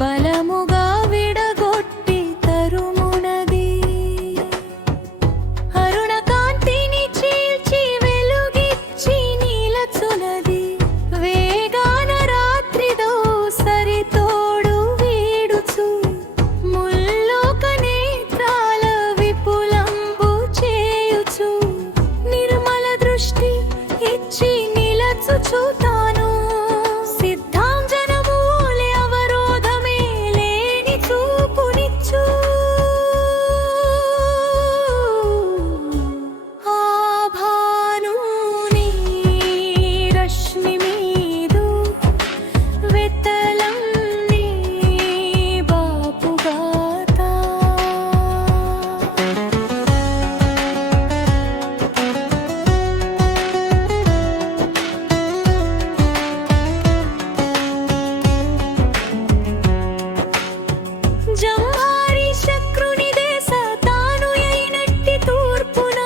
బలముగా విడగొట్టి తరుమునది. అరుణ కాంతిని చీల్చి వెలుగిచ్చి నిలచునది. వేగాన రాత్రిదో సరితోడు వీడుచు ముల్లోక నేత్రాల విపులంబు చేయుచు నిర్మల దృష్టి ఇచ్చి నిలచుచు తాను సిద్ధాంజనమూలె అవరోధమే లేని చూపునిచ్చు. ఆ భానుని రశ్మి మీదు వెత్తలం నీ బాపుగాత. జంభారి శక్రుని దేశ తాను అయినట్టి తూర్పున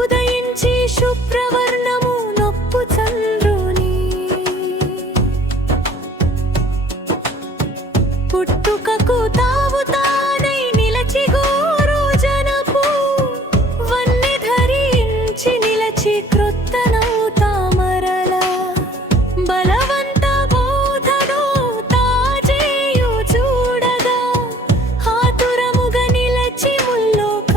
ఉదయించి శుభ్రవర్ణము నొప్పు చంద్రుని. పుట్టుకకు తావు తానై నిలచి గోరు జనపు వన్నె ధరించి నిలచి క్రొత్తనౌతా మరల. బలవంత బోధలో తాజేయు చూడగా ఆతురముగ నిలచి ముల్లోక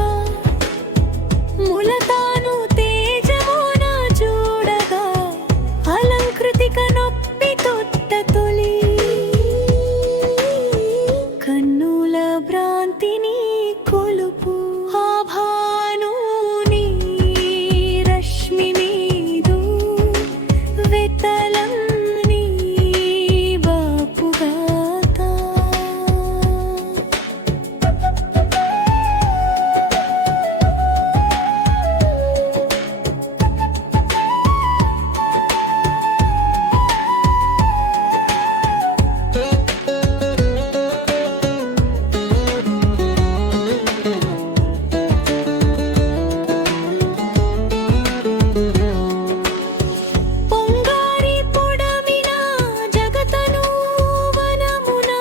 ములతాను తేజమున చూడగా అలంకృతిక నొప్పి తొట్ట తొలి. కన్నుల భ్రాంతిని కొలుపు ఆ భానుని రశ్మి మీదు వెత్తలం నీ బాపుగాత. పొంగారి పొడమిన జగతను వనమున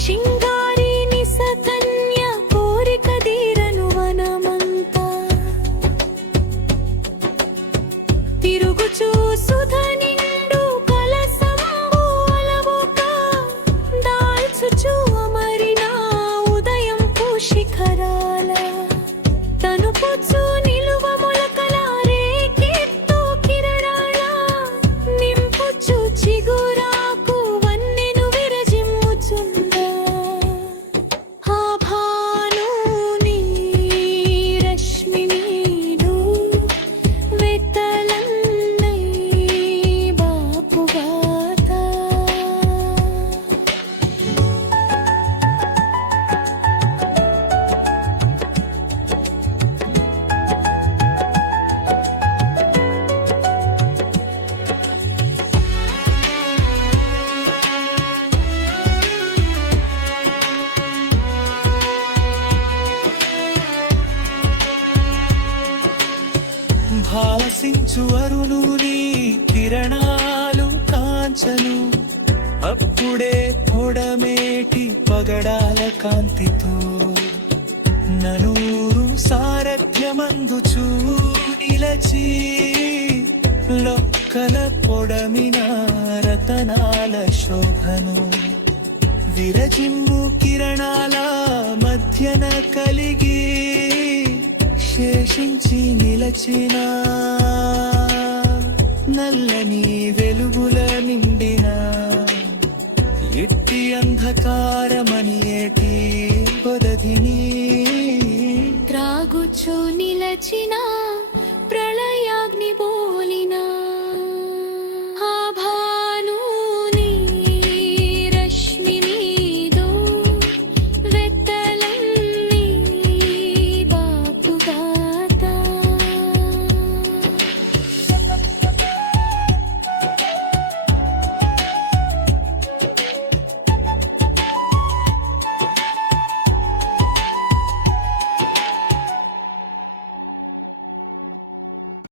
శృంగారి నిసకన్య కోరిక తీరను వనమంతా. తిరుగుచూ సుధ నిండు కలసంబు అలవొక దాల్చుచు అమరిన ఉదయం శిఖరాల. తనుపుచు నిలువ మొలకల రేకెత్తు కిరణాల నింపుచు చిగురాకు వన్నెను విరజిమ్ముచుందా. ఆ భానుని రశ్మి మీదు వెత్తలం నీ బాపుగాత. భాసించు అరుణుని కిరణాలు కాంచను. అప్పుడే పొడమేటి పగడాల కాంతితో ననూరు సారథ్యమందుచూ నిలచి లొక్కల పొడమిన రతనాల శోభను. విరజిమ్ము కిరణాల మధ్యన కలిగి శేషించి నిలచిన నల్లని వెలుగుల నిండిన ఇట్టి అంధకారమని ఏటి పొదగిని. త్రాగుచు నిలచిన ప్రళయాగ్ని బోలిన